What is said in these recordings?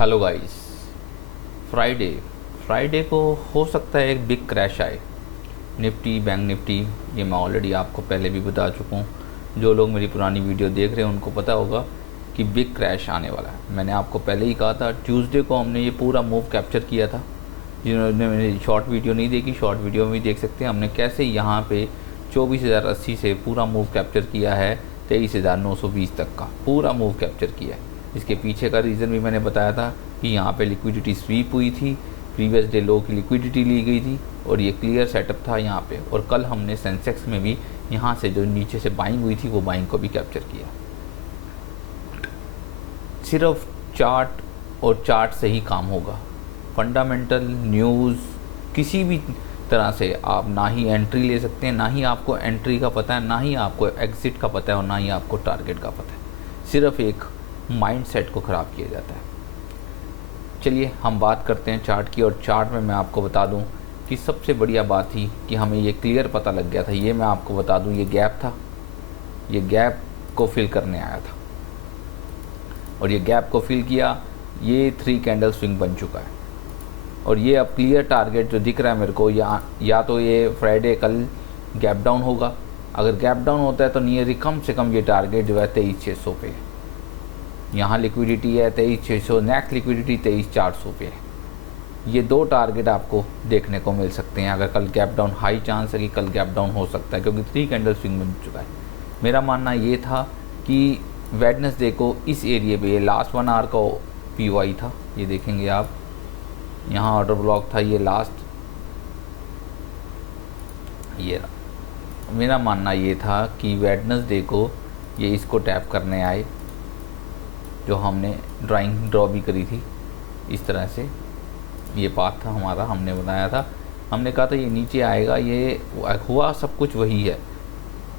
Hello guys. Friday Friday को हो सकता है एक बिग क्रैश आए। निफ्टी, बैंक निफ्टी, ये मैं ऑलरेडी आपको पहले भी बता चुका हूँ। जो लोग मेरी पुरानी वीडियो देख रहे हैं उनको पता होगा कि बिग क्रैश आने वाला है। मैंने आपको पहले ही कहा था। ट्यूसडे को हमने ये पूरा मूव कैप्चर किया था। जिन्होंने मेरी शॉर्ट वीडियो नहीं देखी, शॉर्ट वीडियो में भी देख सकते हैं हमने कैसे यहाँ पे 24,080 से पूरा मूव कैप्चर किया है 23,920 तक का पूरा मूव कैप्चर किया है। इसके पीछे का रीज़न भी मैंने बताया था कि यहाँ पे लिक्विडिटी स्वीप हुई थी, प्रीवियस डे लो की लिक्विडिटी ली गई थी और ये क्लियर सेटअप था यहाँ पे। और कल हमने सेंसेक्स में भी यहाँ से जो नीचे से बाइंग हुई थी वो बाइंग को भी कैप्चर किया। सिर्फ चार्ट और चार्ट से ही काम होगा। फंडामेंटल न्यूज़ किसी भी तरह से आप ना ही एंट्री ले सकते हैं, ना ही आपको एंट्री का पता है, ना ही आपको एग्ज़िट का पता है और ना ही आपको टारगेट का पता है। सिर्फ एक माइंडसेट को ख़राब किया जाता है। चलिए हम बात करते हैं चार्ट की। और चार्ट में मैं आपको बता दूं कि सबसे बढ़िया बात थी कि हमें ये क्लियर पता लग गया था। ये मैं आपको बता दूं, ये गैप था, ये गैप को फिल करने आया था और ये गैप को फिल किया। ये 3 कैंडल स्विंग बन चुका है और ये अब क्लियर टारगेट जो दिख रहा है मेरे को, या तो ये फ्राइडे कल गैप डाउन होगा। अगर गैप डाउन होता है तो नियरली कम से कम ये टारगेट जो है 23,600 पे है। यहाँ लिक्विडिटी है 23,600, नेक्स्ट लिक्विडिटी 23,400 पे है। ये 2 टारगेट आपको देखने को मिल सकते हैं। अगर कल गैप डाउन, हाई चांस है कि कल गैप डाउन हो सकता है क्योंकि 3 कैंडल स्विंग बन चुका है। मेरा मानना ये था कि वेडनेसडे को इस एरिया पे, ये लास्ट 1 आवर का पीवाई था, ये देखेंगे आप, यहाँ ऑर्डर ब्लॉक था, ये लास्ट, ये रहा। मेरा मानना ये था कि वेडनेसडे को ये इसको टैप करने आए, जो हमने ड्राइंग भी करी थी इस तरह से। ये पाथ था हमारा, हमने बनाया था, हमने कहा था ये नीचे आएगा। ये हुआ, सब कुछ वही है,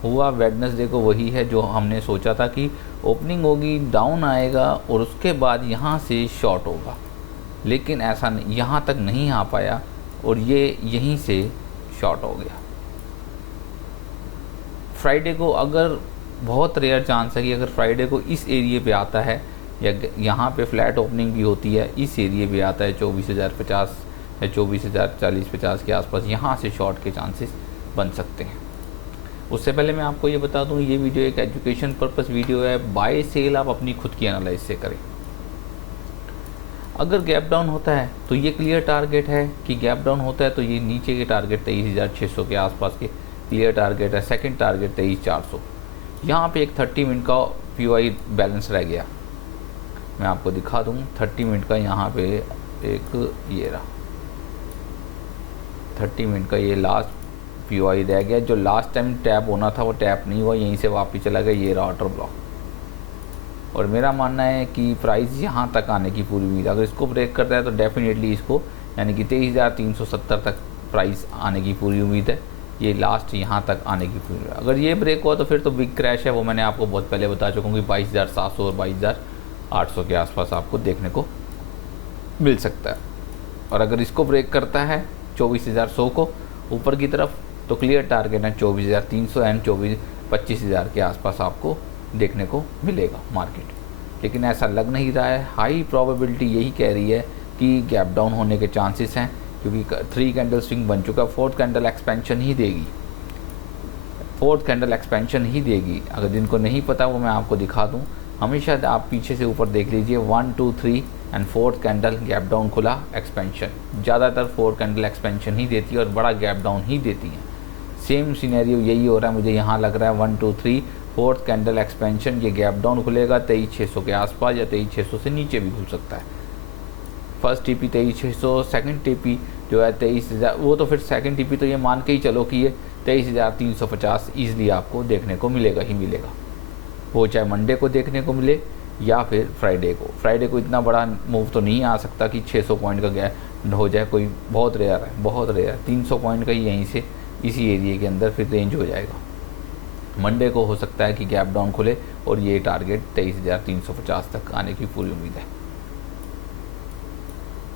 हुआ वेडनेसडे को वही है जो हमने सोचा था कि ओपनिंग होगी, डाउन आएगा और उसके बाद यहाँ से शॉर्ट होगा। लेकिन ऐसा नहीं, यहाँ तक नहीं आ पाया और ये यहीं से शॉर्ट हो गया। फ्राइडे को अगर, बहुत रेयर चांस है कि अगर फ्राइडे को इस एरिए पे आता है या यहाँ पे फ्लैट ओपनिंग भी होती है, इस एरिए पे आता है 24,050 या 24,040-50 के आसपास, यहाँ से शॉर्ट के चांसेस बन सकते हैं। उससे पहले मैं आपको ये बता दूँ, ये वीडियो एक एजुकेशन पर्पस वीडियो है। बाय सेल आप अपनी खुद की एनालाइज से करें। अगर गैप डाउन होता है तो ये क्लियर टारगेट है कि गैप डाउन होता है तो ये नीचे के टारगेट 23,600 के आसपास के क्लियर टारगेट है। Second target 23,400। यहाँ पे एक 30 मिनट का पीवाई बैलेंस रह गया, मैं आपको दिखा दूँ। 30 मिनट का यहाँ पे एक ये रहा, 30 मिनट का ये लास्ट पीवाई रह गया। जो लास्ट टाइम टैप होना था वो टैप नहीं हुआ, यहीं से वापस चला गया। ये रहा ऑर्डर ब्लॉक। और मेरा मानना है कि प्राइस यहाँ तक आने की पूरी उम्मीद, अगर इसको ब्रेक करता है तो डेफिनेटली इसको, यानी कि 23,370 तक प्राइस आने की पूरी उम्मीद है। ये लास्ट यहाँ तक आने की पूरी, अगर ये ब्रेक हुआ तो फिर तो बिग क्रैश है। वो मैंने आपको बहुत पहले बता चुका हूँ कि 22,700 और 22,800 के आसपास आपको देखने को मिल सकता है। और अगर इसको ब्रेक करता है 24,100 को ऊपर की तरफ तो क्लियर टारगेट है 24,300 एंड 25,000 के आसपास आपको देखने को मिलेगा मार्केट। लेकिन ऐसा लग नहीं रहा है। हाई प्रोबेबिलिटी यही कह रही है कि गैप डाउन होने के चांसेस हैं क्योंकि 3 कैंडल स्विंग बन चुका। 4th कैंडल एक्सपेंशन ही देगी, 4th कैंडल एक्सपेंशन ही देगी। अगर जिनको नहीं पता वो मैं आपको दिखा दूं, हमेशा आप पीछे से ऊपर देख लीजिए, 1 2 3 and 4th candle gap down खुला, एक्सपेंशन। ज़्यादातर 4th कैंडल एक्सपेंशन ही देती है और बड़ा गैप डाउन ही देती है। सेम सिनेरियो यही हो रहा है, मुझे यहाँ लग रहा है 1 2 3 4th कैंडल एक्सपेंशन, ये गैप डाउन खुलेगा 23,600 के आसपास या 23,600 से नीचे भी खुल सकता है। फर्स्ट टीपी 23,600, सेकंड टीपी जो है 23,000, वो तो फिर सेकंड टीपी तो ये मान के ही चलो कि ये 23,350 ईजिली आपको देखने को मिलेगा ही मिलेगा। वो चाहे मंडे को देखने को मिले या फिर फ्राइडे को। फ्राइडे को इतना बड़ा मूव तो नहीं आ सकता कि 600 पॉइंट का गैप हो जाए, कोई बहुत रेयर है, बहुत रेयर। 300 पॉइंट का ही यहीं से इसी एरिए के अंदर फिर रेंज हो जाएगा। मंडे को हो सकता है कि गैप डाउन खुले और ये टारगेट 23,350 तक आने की पूरी उम्मीद है।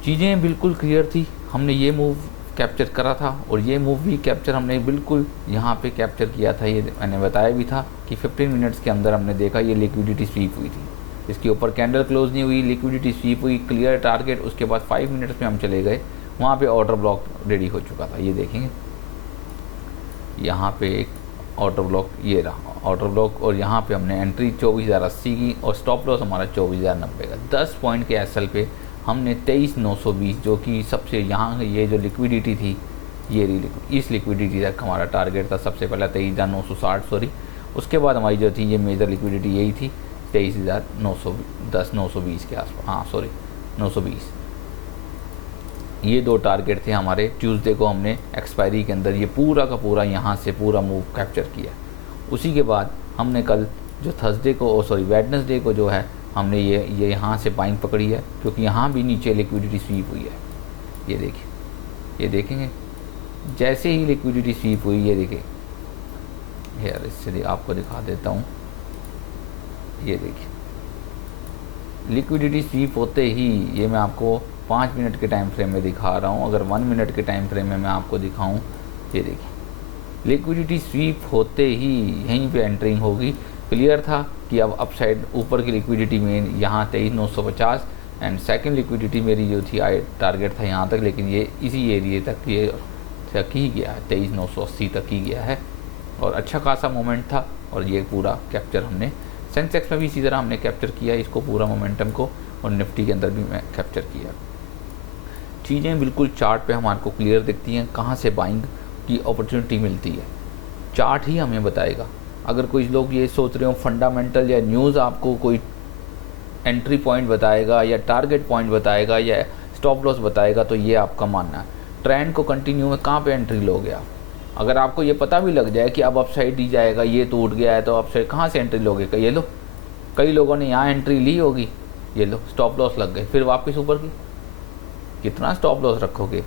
चीज़ें बिल्कुल क्लियर थी, हमने ये मूव कैप्चर करा था और ये मूव भी कैप्चर हमने बिल्कुल यहाँ पे कैप्चर किया था। ये मैंने बताया भी था कि 15 मिनट्स के अंदर हमने देखा ये लिक्विडिटी स्वीप हुई थी। इसके ऊपर कैंडल क्लोज नहीं हुई, लिक्विडिटी स्वीप हुई, क्लियर टारगेट, उसके बाद 5 मिनट्स में हम चले गए, वहाँ पे ऑर्डर ब्लॉक रेडी हो चुका था। ये देखेंगे यहाँ पे एक ऑर्डर ब्लॉक, ये रहा ऑर्डर ब्लॉक, और यहाँ पे हमने एंट्री 24,080 की और स्टॉप लॉस हमारा 24,090 का। 10 पॉइंट के एसएल पे हमने 23,920, जो कि सबसे यहाँ ये जो लिक्विडिटी थी ये इस लिक्विडिटी तक हमारा टारगेट था। सबसे पहला 23,960 सॉरी, उसके बाद हमारी जो थी ये मेजर लिक्विडिटी यही थी 23,920 के आसपास, हाँ सॉरी 920। ये दो टारगेट थे हमारे। ट्यूसडे को हमने एक्सपायरी के अंदर ये पूरा का पूरा यहाँ से पूरा मूव कैप्चर किया। उसी के बाद हमने कल जो थर्सडे को सॉरी वेडनेसडे को जो है हमने ये यहाँ से बाइंग पकड़ी है, क्योंकि यहाँ भी नीचे लिक्विडिटी स्वीप हुई है। ये देखिए, ये देखेंगे जैसे ही लिक्विडिटी स्वीप हुई, ये देखिए यार इससे आपको दिखा देता हूँ, ये देखिए लिक्विडिटी स्वीप होते ही, ये मैं आपको 5 मिनट के टाइम फ्रेम में दिखा रहा हूँ, अगर 1 मिनट के टाइम फ्रेम में मैं आपको दिखाऊँ, ये देखिए लिक्विडिटी स्वीप होते ही यहीं पे एंटरिंग होगी। क्लियर था कि अब अपसाइड ऊपर की लिक्विडिटी में यहाँ 23,950 एंड सेकंड लिक्विडिटी मेरी जो थी टारगेट था यहाँ तक, लेकिन ये इसी एरिए तक ये तक ही गया है, 23,980 तक ही गया है और अच्छा खासा मोमेंट था। और ये पूरा कैप्चर हमने सेंसेक्स में भी इसी तरह हमने कैप्चर किया इसको, पूरा मोमेंटम को, और निफ्टी के अंदर भी मैं कैप्चर किया। चीज़ें बिल्कुल चार्ट पे हमारे को क्लियर दिखती हैं, कहाँ से बाइंग की अपॉर्चुनिटी मिलती है, चार्ट ही हमें बताएगा। अगर कोई लोग ये सोच रहे हो फंडामेंटल या न्यूज़ आपको कोई एंट्री पॉइंट बताएगा या टारगेट पॉइंट बताएगा या स्टॉप लॉस बताएगा, तो ये आपका मानना है। ट्रेंड को कंटिन्यू में कहाँ पे एंट्री लोगे आप? अगर आपको ये पता भी लग जाए कि अब अपसाइड ही जाएगा, ये टूट गया है, तो अपसाइड कहाँ से एंट्री लोगे? ये लो, कई लोगों ने यहाँ एंट्री ली होगी, ये लो स्टॉप लॉस लग गए, फिर वापस ऊपर की कितना स्टॉप लॉस रखोगे?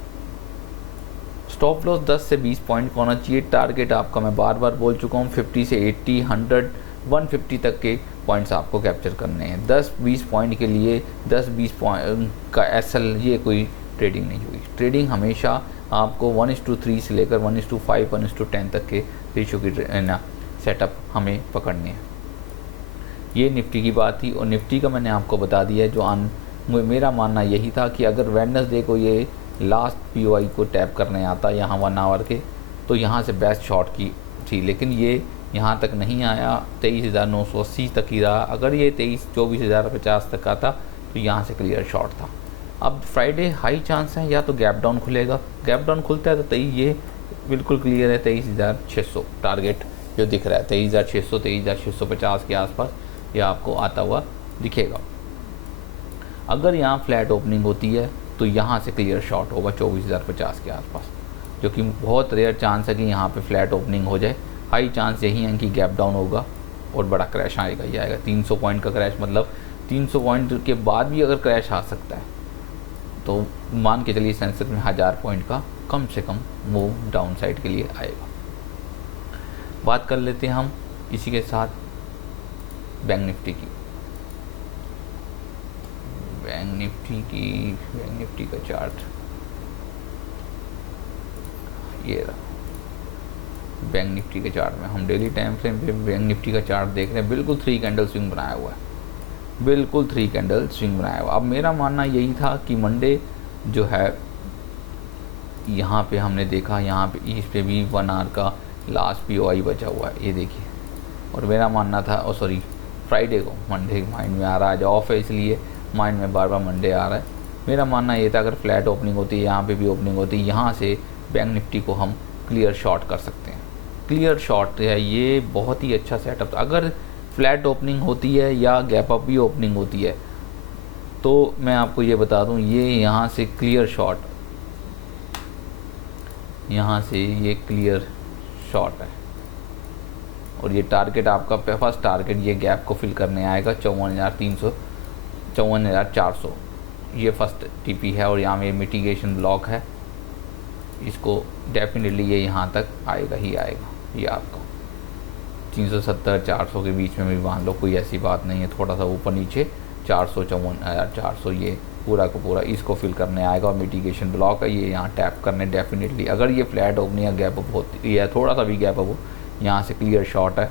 स्टॉप लॉस 10 से 20 पॉइंट का होना चाहिए। टारगेट आपका मैं बार बार बोल चुका हूँ 50 से 80, 100, 150 तक के पॉइंट्स आपको कैप्चर करने हैं। 10-20 पॉइंट के लिए 10-20 पॉइंट का एसएल, ये कोई ट्रेडिंग नहीं हुई। ट्रेडिंग हमेशा आपको 1:3 से लेकर 1:5, 1:10 तक के रेशियो की सेटअप हमें पकड़नी है। ये निफ्टी की बात थी, और निफ्टी का मैंने आपको बता दिया है। मेरा मानना यही था कि अगर वेडनेसडे को ये लास्ट पीओआई को टैप करने आता यहाँ 1 आवर के, तो यहाँ से बेस्ट शॉट की थी, लेकिन ये यहाँ तक नहीं आया, 23,980 तक ही रहा। अगर ये 24,050 तक का था तो यहाँ से क्लियर शॉट था। अब फ्राइडे हाई चांस है या तो गैप डाउन खुलेगा, गैप डाउन खुलता है तो ये बिल्कुल क्लियर है 23,600 टारगेट जो दिख रहा है, 23,600, 23,650 के आसपास ये आपको आता हुआ दिखेगा। अगर यहाँ फ्लैट ओपनिंग होती है तो यहाँ से क्लियर शॉट होगा 24,050 के आसपास, जो कि बहुत रेयर चांस है कि यहाँ पे फ्लैट ओपनिंग हो जाए। हाई चांस यही है कि गैप डाउन होगा और बड़ा क्रैश आएगा ही आएगा। 300 पॉइंट का क्रैश, मतलब 300 पॉइंट के बाद भी अगर क्रैश आ सकता है तो मान के चलिए सेंसेक्स में 1000 पॉइंट का कम से कम मूव डाउन साइड के लिए आएगा। बात कर लेते हैं हम इसी के साथ बैंक निफ्टी की। बैंक निफ्टी का चार्ट ये रहा। बैंक निफ्टी के चार्ट में हम डेली टाइम फ्रेम पे बैंक निफ्टी का चार्ट देख रहे हैं, बिल्कुल 3 कैंडल स्विंग बनाया हुआ है, बिल्कुल 3 कैंडल स्विंग बनाया हुआ। अब मेरा मानना यही था कि मंडे जो है यहाँ पे हमने देखा, यहाँ पे इस पे भी 1 आवर का लास्ट पीओआई बचा हुआ है, ये देखिए। और मेरा मानना था सॉरी फ्राइडे को, मंडे माइंड में आ रहा है, आज ऑफ है इसलिए माइंड में बार बार मंडे आ रहा है। मेरा मानना ये था अगर फ्लैट ओपनिंग होती है, यहाँ पे भी ओपनिंग होती है, यहाँ से बैंक निफ्टी को हम क्लियर शॉर्ट कर सकते हैं। क्लियर शॉर्ट है ये बहुत ही अच्छा सेटअप। अगर फ्लैट ओपनिंग होती है या गैप अप भी ओपनिंग होती है तो मैं आपको ये बता दूं, ये यहाँ से क्लियर शॉर्ट, यहाँ से ये क्लियर शॉर्ट है और ये टारगेट आपका फर्स्ट टारगेट ये गैप को फिल करने आएगा 54,300, 54,400, ये फर्स्ट टीपी है। और यहाँ में मिटिगेशन ब्लॉक है, इसको डेफिनेटली ये यहाँ तक आएगा ही आएगा। ये आपका 370-400 के बीच में भी मान लो, कोई ऐसी बात नहीं है, थोड़ा सा ऊपर नीचे 54,400 ये पूरा का पूरा इसको फिल करने आएगा। और मिटिगेशन ब्लॉक है, ये यहाँ टैप करने डेफिनेटली। अगर ये फ्लैट ओपनिंग या गैप अप होती है, थोड़ा सा भी गैप अप हो, यहाँ से क्लियर शॉट है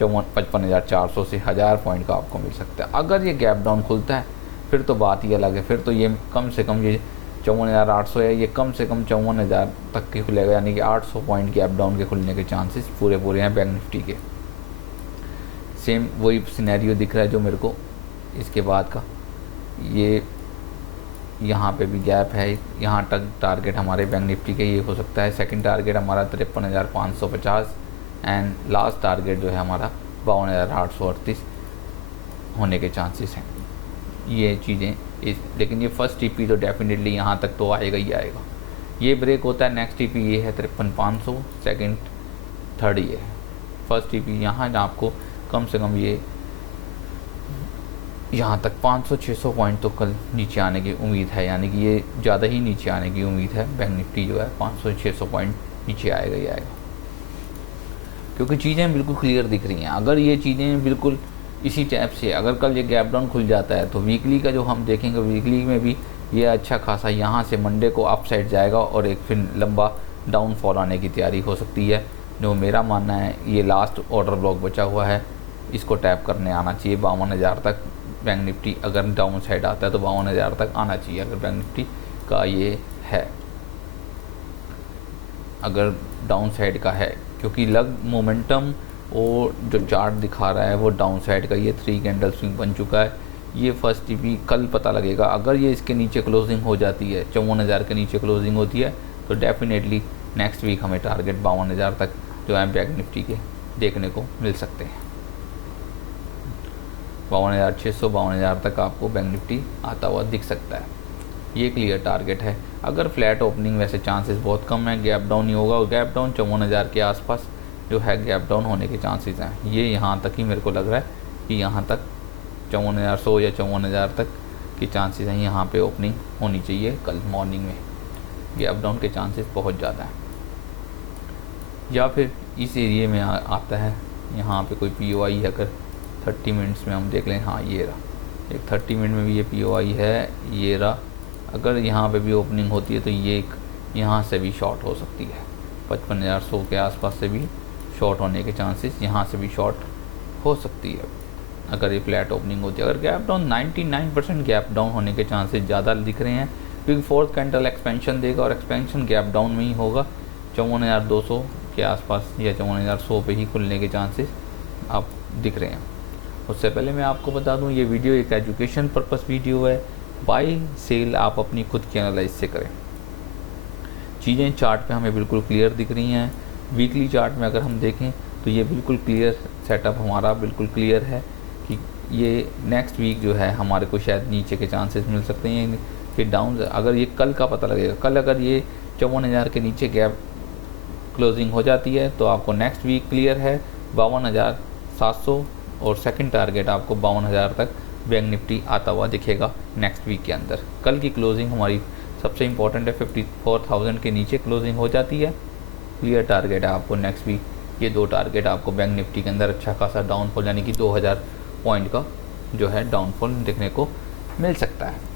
55,400 से 1000 पॉइंट का आपको मिल सकता है। अगर ये गैप डाउन खुलता है फिर तो बात ही अलग है, फिर तो ये कम से कम ये 54,800 है, ये कम से कम 54,000 तक के खुलेगा, यानी कि 800 पॉइंट गैप डाउन के खुलने के चांसेस पूरे हैं बैंक निफ्टी के। सेम वही सिनेरियो दिख रहा है जो मेरे को इसके बाद का, ये यहाँ पे भी गैप है, यहाँ तक टारगेट हमारे बैंक निफ्टी के ये हो सकता है। सेकंड टारगेट हमारा 53,550 एंड लास्ट टारगेट जो है हमारा 52,838 होने के चांसेस हैं। ये चीज़ें लेकिन ये फर्स्ट टीपी तो डेफिनेटली यहाँ तक तो आएगा ही आएगा। ये ब्रेक होता है, नेक्स्ट टीपी ये है 53,500, सेकंड थर्ड ये है। फर्स्ट टीपी यहाँ आपको कम से कम ये यहाँ तक 500-600 पॉइंट तो कल नीचे आने की उम्मीद है, यानी कि ये ज़्यादा ही नीचे आने की उम्मीद है। बैंक निफ्टी जो है 500-600 पॉइंट नीचे आएगा ही आएगा, क्योंकि चीज़ें बिल्कुल क्लियर दिख रही हैं। अगर ये चीज़ें बिल्कुल इसी टाइप से अगर कल ये गैप डाउन खुल जाता है तो वीकली का जो हम देखेंगे, वीकली में भी ये अच्छा खासा यहाँ से मंडे को अप साइड जाएगा और एक फिर लंबा डाउनफॉल आने की तैयारी हो सकती है। जो मेरा मानना है ये लास्ट ऑर्डर ब्लॉक बचा हुआ है, इसको टैप करने आना चाहिए 52,000 तक। बैंक निफ्टी अगर डाउन साइड आता है तो 52,000 तक आना चाहिए, अगर बैंक निफ्टी का ये है, अगर डाउन साइड का है, क्योंकि मोमेंटम और जो चार्ट दिखा रहा है वो डाउन साइड का, ये 3 कैंडल स्विंग बन चुका है। ये फर्स्ट टीपी कल पता लगेगा, अगर ये इसके नीचे क्लोजिंग हो जाती है, 54,000 के नीचे क्लोजिंग होती है तो डेफिनेटली नेक्स्ट वीक हमें टारगेट 52,000 तक जो है बैंक निफ्टी के देखने को मिल सकते हैं। 52,600 52,000 तक आपको बैंक निफ्टी आता हुआ दिख सकता है, ये क्लियर टारगेट है। अगर फ्लैट ओपनिंग वैसे चांसेस बहुत कम है, गैप डाउन ही होगा, और गैप डाउन 54,000 के आसपास जो है गैप डाउन होने के चांसेस हैं। ये यहाँ तक ही मेरे को लग रहा है कि यहाँ तक 54,100 या 54,000 तक की चांसेस हैं, यहाँ पे ओपनिंग होनी चाहिए कल मॉर्निंग में। गैप डाउन के चांसेस बहुत ज़्यादा हैं। या फिर इस एरिए में आता है, यहाँ पे कोई POI अगर 30 मिनट्स में हम देख लें, हाँ ये रहा, एक 30 मिनट में भी ये POI है, ये रहा। अगर यहाँ पे भी ओपनिंग होती है तो ये एक यहाँ से भी शॉर्ट हो सकती है, 55,100 के आसपास से भी शॉर्ट होने के चांसेस यहाँ से भी शॉर्ट हो सकती है अगर ये फ्लैट ओपनिंग होती है। अगर गैप डाउन 99% गैप डाउन होने के चांसेस ज़्यादा दिख रहे हैं, क्योंकि फोर्थ कैंडल एक्सपेंशन देगा और एक्सपेंशन गैप डाउन में ही होगा। 54,200 के आसपास या 54,100 पे ही खुलने के चांसेस आप दिख रहे हैं। उससे पहले मैं आपको बता दूं, ये वीडियो एक एजुकेशन पर्पस वीडियो है। बाई सेल आप अपनी खुद की एनालाइज से करें। चीज़ें चार्ट पे हमें बिल्कुल क्लियर दिख रही हैं। वीकली चार्ट में अगर हम देखें तो ये बिल्कुल क्लियर सेटअप हमारा बिल्कुल क्लियर है कि ये नेक्स्ट वीक जो है हमारे को शायद नीचे के चांसेस मिल सकते हैं कि डाउन। अगर ये कल का पता लगेगा, कल अगर ये 54,000 के नीचे गैप क्लोजिंग हो जाती है तो आपको नेक्स्ट वीक क्लियर है 52,700 और सेकंड टारगेट आपको 52,000 तक बैंक निफ्टी आता हुआ दिखेगा नेक्स्ट वीक के अंदर। कल की क्लोजिंग हमारी सबसे इंपॉर्टेंट है, 54,000 के नीचे क्लोजिंग हो जाती है, क्लियर टारगेट है आपको नेक्स्ट वीक। ये दो टारगेट आपको बैंक निफ्टी के अंदर अच्छा खासा डाउनफॉल यानी कि 2,000 पॉइंट का जो है डाउनफॉल देखने को मिल सकता है।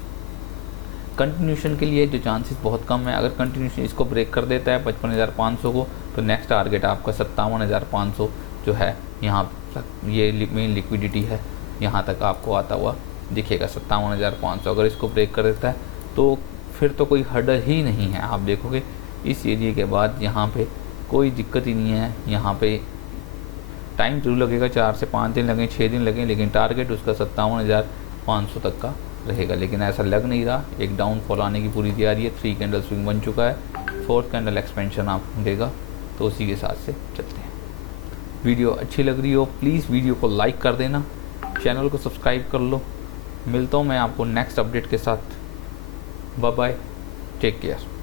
कंटिन्यूशन के लिए जो चांसेस बहुत कम है, अगर कंटिन्यूशन इसको ब्रेक कर देता है 55,500 को तो नेक्स्ट टारगेट आपका 57,500 जो है यहाँ तक, ये मेन लिक्विडिटी है, यहाँ तक आपको आता हुआ दिखेगा 57,500। अगर इसको ब्रेक कर देता है तो फिर तो कोई हर्डल ही नहीं है। आप देखोगे इस एरिया के बाद यहाँ पे कोई दिक्कत ही नहीं है। यहाँ पे टाइम जरूर लगेगा, 4 से 5 दिन लगें, 6 दिन लगें, लेकिन टारगेट उसका 57,500 तक का रहेगा। लेकिन ऐसा लग नहीं रहा, एक डाउनफॉल आने की पूरी तैयारी है। 3 कैंडल स्विंग बन चुका है, 4th कैंडल एक्सपेंशन आप देगा, तो उसी के साथ से चलते हैं। वीडियो अच्छी लग रही हो प्लीज़ वीडियो को लाइक कर देना, चैनल को सब्सक्राइब कर लो। मिलता हूँ मैं आपको नेक्स्ट अपडेट के साथ। Bye bye, take care.